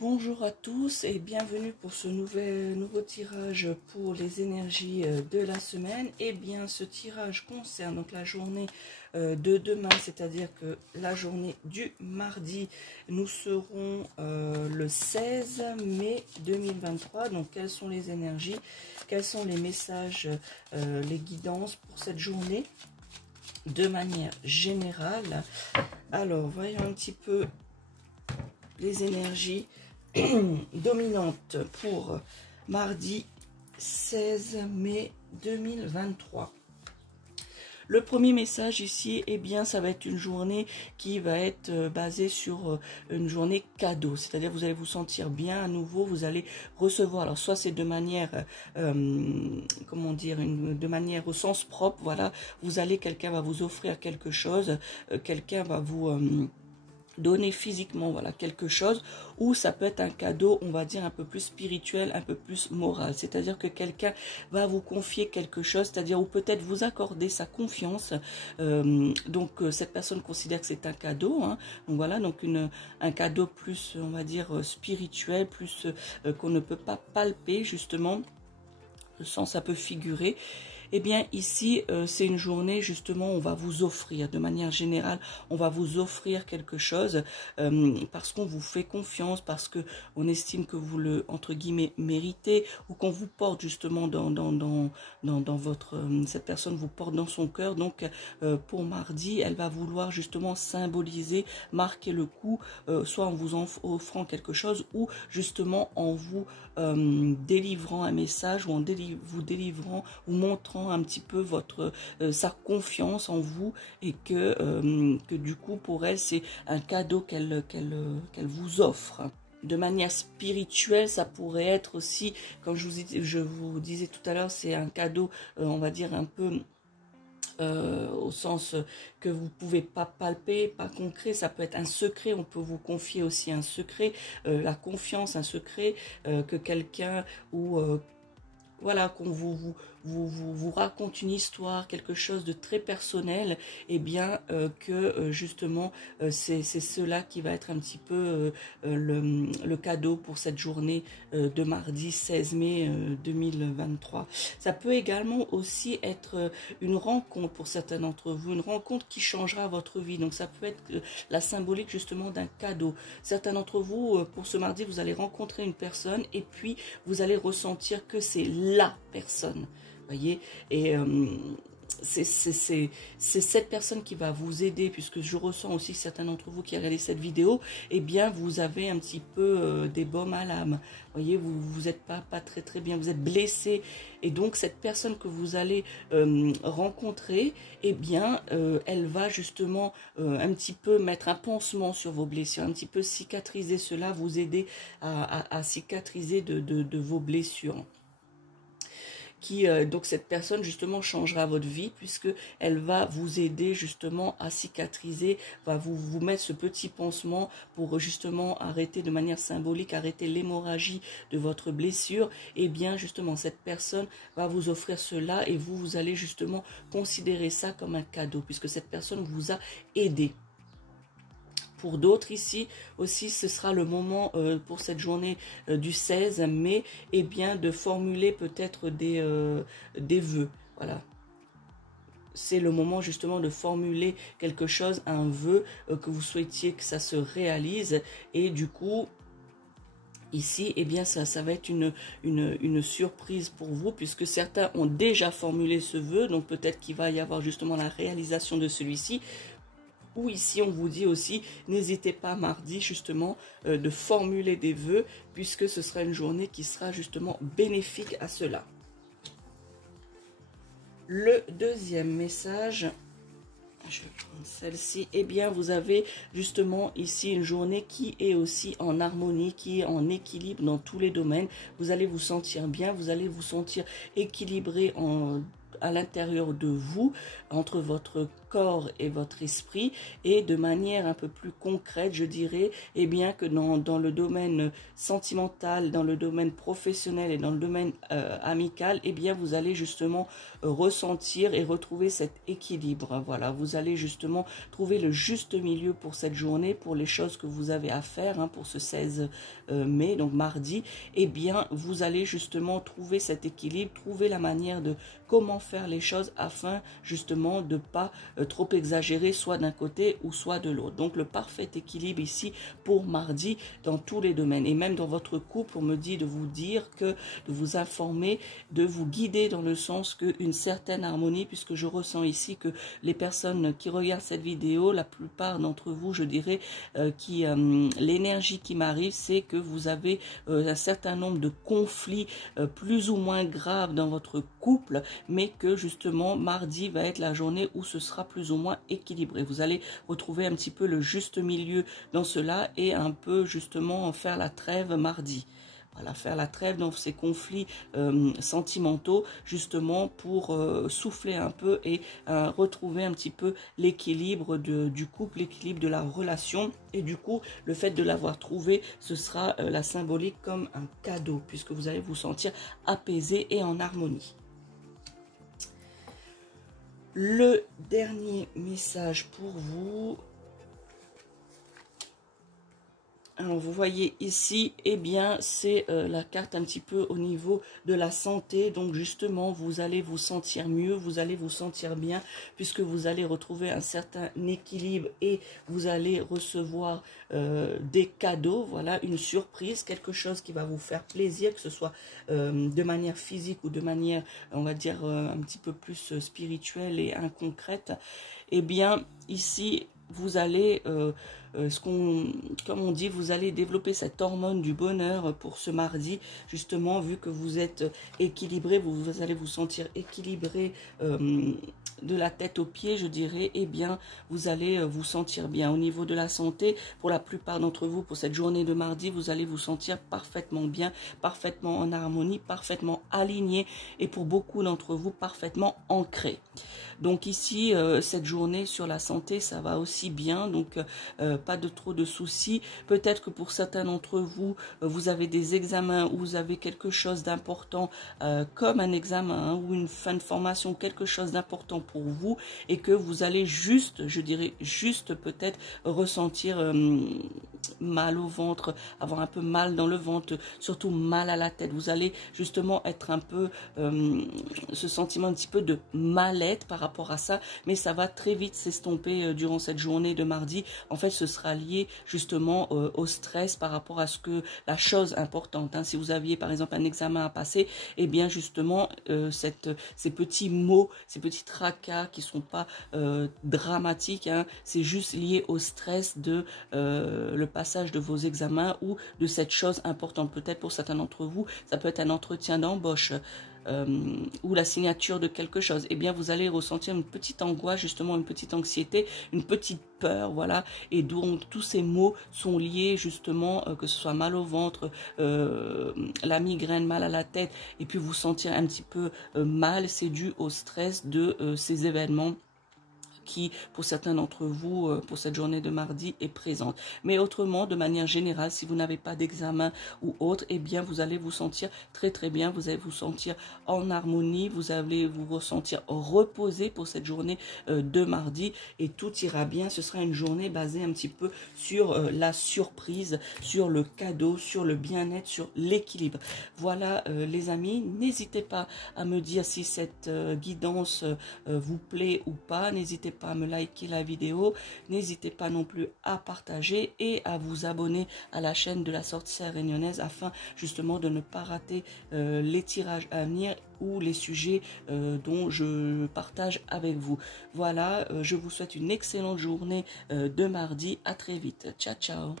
Bonjour à tous et bienvenue pour ce nouveau tirage pour les énergies de la semaine. Et bien ce tirage concerne donc la journée de demain, c'est-à-dire que la journée du mardi, nous serons le 16 mai 2023. Donc quelles sont les énergies, quels sont les messages, les guidances pour cette journée de manière générale. Alors voyons un petit peu les énergies dominantes pour mardi 16 mai 2023. Le premier message ici, eh bien, ça va être une journée qui va être basée sur une journée cadeau. C'est-à-dire, vous allez vous sentir bien à nouveau, vous allez recevoir. Alors, soit c'est de manière, comment dire, de manière au sens propre, voilà. Quelqu'un va vous offrir quelque chose, quelqu'un va vous donner physiquement, voilà, quelque chose, ou ça peut être un cadeau, on va dire un peu plus spirituel, un peu plus moral, c'est-à-dire que quelqu'un va vous confier quelque chose, c'est-à-dire ou peut-être vous accorder sa confiance, donc cette personne considère que c'est un cadeau, hein, donc voilà, donc un cadeau plus, on va dire, spirituel, plus qu'on ne peut pas palper, justement, le sens ça peut figurer. Eh bien ici, c'est une journée justement, on va vous offrir, de manière générale, on va vous offrir quelque chose parce qu'on vous fait confiance, parce que on estime que vous le, entre guillemets, méritez, ou qu'on vous porte justement dans votre, cette personne vous porte dans son cœur. Donc pour mardi, elle va vouloir justement symboliser, marquer le coup, soit en vous offrant quelque chose, ou justement en vous délivrant un message, ou en vous délivrant ou montrant un petit peu votre sa confiance en vous, et que du coup pour elle c'est un cadeau qu'elle vous offre. De manière spirituelle, ça pourrait être aussi, comme je vous disais tout à l'heure, c'est un cadeau, on va dire un peu au sens que vous pouvez pas palper, pas concret. Ça peut être un secret, on peut vous confier aussi un secret, la confiance, un secret, que quelqu'un ou voilà, qu'on vous raconte une histoire, quelque chose de très personnel, et bien que justement c'est cela qui va être un petit peu le cadeau pour cette journée de mardi 16 mai 2023. Ça peut également aussi être une rencontre pour certains d'entre vous, une rencontre qui changera votre vie. Donc ça peut être la symbolique justement d'un cadeau. Certains d'entre vous, pour ce mardi, vous allez rencontrer une personne et puis vous allez ressentir que c'est la personne, voyez, et c'est cette personne qui va vous aider, puisque je ressens aussi certains d'entre vous qui regardez cette vidéo, eh bien vous avez un petit peu des baumes à l'âme, voyez, vous êtes pas très bien, vous êtes blessé, et donc cette personne que vous allez rencontrer, eh bien elle va justement un petit peu mettre un pansement sur vos blessures, un petit peu cicatriser cela, vous aider à cicatriser de vos blessures. Donc cette personne justement changera votre vie, puisque elle va vous aider justement à cicatriser, va vous mettre ce petit pansement pour justement arrêter de manière symbolique, arrêter l'hémorragie de votre blessure. Et bien justement cette personne va vous offrir cela, et vous allez justement considérer ça comme un cadeau, puisque cette personne vous a aidé. Pour d'autres ici aussi, ce sera le moment pour cette journée du 16 mai, eh bien, de formuler peut-être des vœux. Voilà. C'est le moment justement de formuler quelque chose, un vœu, que vous souhaitiez que ça se réalise. Et du coup, ici, eh bien, ça va être une surprise pour vous, puisque certains ont déjà formulé ce vœu. Donc peut-être qu'il va y avoir justement la réalisation de celui-ci. Ou ici, on vous dit aussi, n'hésitez pas mardi justement de formuler des vœux, puisque ce sera une journée qui sera justement bénéfique à cela. Le deuxième message, je vais prendre celle-ci, eh bien vous avez justement ici une journée qui est aussi en harmonie, qui est en équilibre dans tous les domaines. Vous allez vous sentir bien, vous allez vous sentir équilibré à l'intérieur de vous, entre votre corps et votre esprit, et de manière un peu plus concrète, je dirais, et bien que dans le domaine sentimental, dans le domaine professionnel et dans le domaine amical, et bien vous allez justement ressentir et retrouver cet équilibre. Voilà, vous allez justement trouver le juste milieu pour cette journée, pour les choses que vous avez à faire, pour ce 16 mai, donc mardi, et bien vous allez justement trouver cet équilibre, trouver la manière de comment faire les choses afin justement de pas trop exagérer soit d'un côté ou soit de l'autre. Donc le parfait équilibre ici pour mardi dans tous les domaines, et même dans votre couple, on me dit de vous dire que, de vous informer, de vous guider dans le sens qu'une certaine harmonie, puisque je ressens ici que les personnes qui regardent cette vidéo, la plupart d'entre vous, je dirais, l'énergie qui m'arrive, c'est que vous avez un certain nombre de conflits plus ou moins graves dans votre couple, mais que justement mardi va être la journée où ce sera plus ou moins équilibré. Vous allez retrouver un petit peu le juste milieu dans cela et un peu justement faire la trêve mardi. Voilà, faire la trêve dans ces conflits sentimentaux, justement pour souffler un peu et retrouver un petit peu l'équilibre du couple, l'équilibre de la relation. Et du coup, le fait de l'avoir trouvé, ce sera la symbolique comme un cadeau, puisque vous allez vous sentir apaisé et en harmonie. Le dernier message pour vous. Alors, vous voyez ici, eh bien, c'est la carte un petit peu au niveau de la santé. Donc, justement, vous allez vous sentir mieux, vous allez vous sentir bien, puisque vous allez retrouver un certain équilibre et vous allez recevoir des cadeaux, voilà, une surprise, quelque chose qui va vous faire plaisir, que ce soit de manière physique ou de manière, on va dire, un petit peu plus spirituelle et inconcrète. Eh bien, ici, vous allez... comme on dit, vous allez développer cette hormone du bonheur pour ce mardi, justement, vu que vous êtes équilibré, vous allez vous sentir équilibré de la tête aux pieds, je dirais, eh bien, vous allez vous sentir bien. Au niveau de la santé, pour la plupart d'entre vous, pour cette journée de mardi, vous allez vous sentir parfaitement bien, parfaitement en harmonie, parfaitement aligné, et pour beaucoup d'entre vous, parfaitement ancré. Donc ici, cette journée sur la santé, ça va aussi bien, donc pas de trop de soucis. Peut-être que pour certains d'entre vous, vous avez des examens ou vous avez quelque chose d'important comme un examen ou une fin de formation, quelque chose d'important pour vous, et que vous allez juste, je dirais juste peut-être ressentir mal au ventre, avoir un peu mal dans le ventre, surtout mal à la tête. Vous allez justement être un peu, ce sentiment un petit peu de mal-être par rapport à ça, mais ça va très vite s'estomper durant cette journée de mardi. En fait, ce sera lié justement au stress par rapport à ce que la chose importante. Si vous aviez par exemple un examen à passer, et bien justement ces petits mots, ces petits tracas qui sont pas dramatiques, c'est juste lié au stress de le passage de vos examens ou de cette chose importante. Peut-être pour certains d'entre vous, ça peut être un entretien d'embauche. Ou la signature de quelque chose, eh bien vous allez ressentir une petite angoisse, justement une petite anxiété, une petite peur, voilà, et donc tous ces mots sont liés justement, que ce soit mal au ventre, la migraine, mal à la tête, et puis vous sentir un petit peu mal, c'est dû au stress de ces événements qui, pour certains d'entre vous, pour cette journée de mardi, est présente. Mais autrement, de manière générale, si vous n'avez pas d'examen ou autre, eh bien, vous allez vous sentir très très bien, vous allez vous sentir en harmonie, vous allez vous ressentir reposé pour cette journée de mardi, et tout ira bien. Ce sera une journée basée un petit peu sur la surprise, sur le cadeau, sur le bien-être, sur l'équilibre. Voilà les amis, n'hésitez pas à me dire si cette guidance vous plaît ou pas, n'hésitez pas à me liker la vidéo, n'hésitez pas non plus à partager et à vous abonner à la chaîne de la sorcière réunionnaise afin justement de ne pas rater les tirages à venir ou les sujets dont je partage avec vous. Voilà, je vous souhaite une excellente journée de mardi, à très vite, ciao ciao.